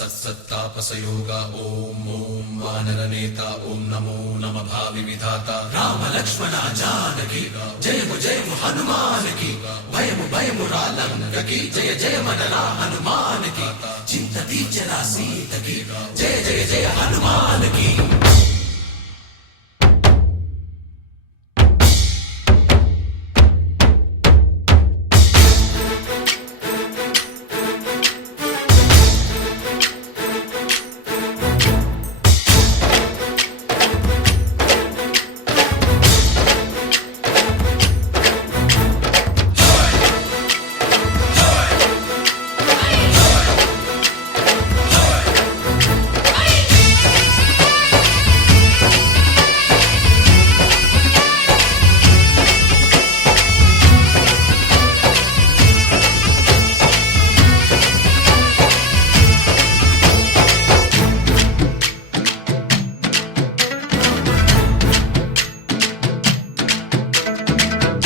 सत्सत्तापसयोगा ओम ओम वानरनेता ओम नमो नमः भावि विधाता राम लक्ष्मण जानकी जय हनुमान की भयमु रालंक की जय मनरा हनुमान की चिंतती जरा सीत की जय हनुमान की।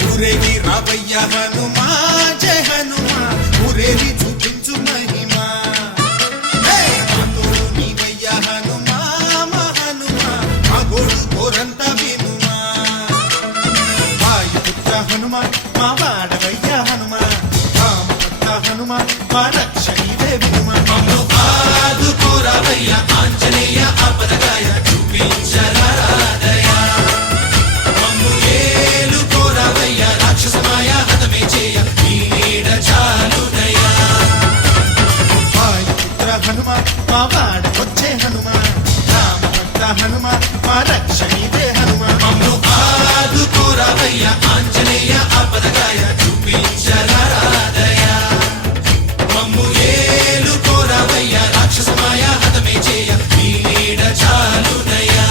ఊరేగి రావయ్య హనుమా జయ హనుమా ఊరేగి చూపించు మహిమా మాతోడు నీవయ్య హనుమా మా హనుమా మా గోడు గోరంత వినుమా వాయుపుత్ర హనుమా మా వాడవయ్య హనుమా రామపుత్ర హనుమా మా రక్షణీవే వినుమా మమ్ము ఆదుకోరావయ్య ఆంజనేయ ఆపదగాయ చూపించరాదయ మమ్ము ఏలుకోరావయ్య రాక్షసమాయ హతమే చేయ ఈ నీడ చాలుదయా వాయుపుత్ర హనుమా మా వాడకొచ్చే హనుమా రామభక్త హనుమా మా రక్షణీవే హనుమా మమ్ము ఆదుకోరావయ్య ఆంజనేయ ఆపదగాయ చూపించరాదయ మమ్ము ఏలుకోరావయ్య రాక్షసమాయ హతమే చేయ ఈ నీడ చాలుదయా।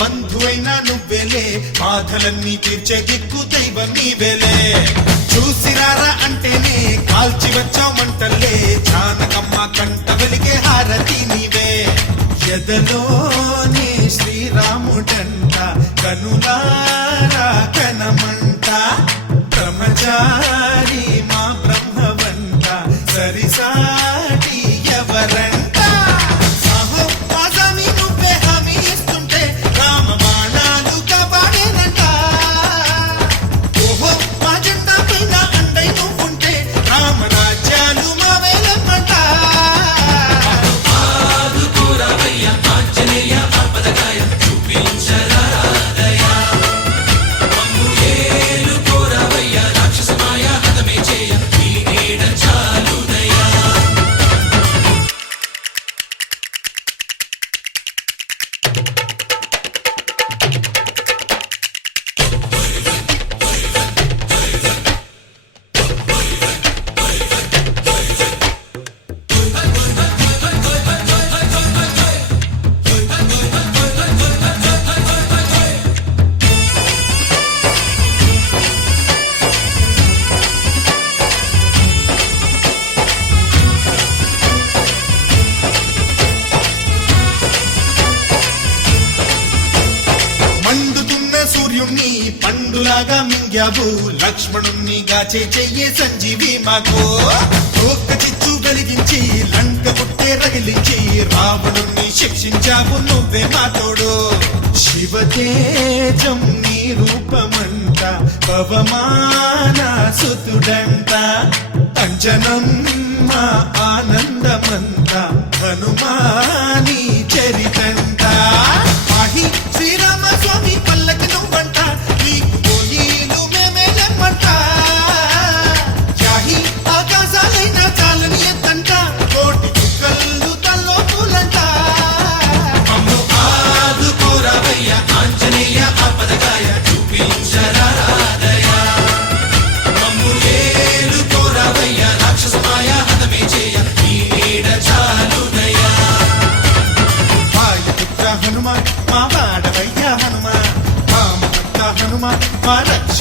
బంధువైనా నువ్వేలే బాధలన్నీ తీర్చే దిక్కు దైవం నీవేలే చూసిరారా అంటేనే కాల్చి వచ్చామంటలే జానకమ్మ కంట వెలిగే హారతి నీవే ఎదలోనే శ్రీరాముడంట కనులారా కనమంట బ్రహ్మచారి మా బ్రహ్మవంట సరిసాటి ఎవరంట పండులాగా మింగావు లక్ష్మణుణ్ణి గాచే చెయ్యే సంజీవి మాకు ఒక్క చిచ్చు వెలిగించి లంక పుట్టే రగిలించి రావణుణ్ణి శిక్షించావు నువ్వే మా తోడు శివతేజం నీ రూపమంట పవమాన సుతుడంట అంజనం మా ఆనందమంత హనుమాని చరితంట ఆహి శ్రీరామ స్వామి పల్లకి నువ్వంట నీకు పోయిలు మేమే జన్మంట యాహి ఆకాశాలైనా చాలని ఎత్తంట కోటి చుక్కలు రావయ్య ఆంజనేయ ఆపదగాయ చూపించరాదయ మమ్ము ఏలుకోరావయ్య రాక్షస మాయ హతమే చేయ ఈ నీడ చాలునయ్యా వాయుపుత్ర హనుమ మా వాడవయ్య హనుమ వామభక్త హనుమ మా రక్ష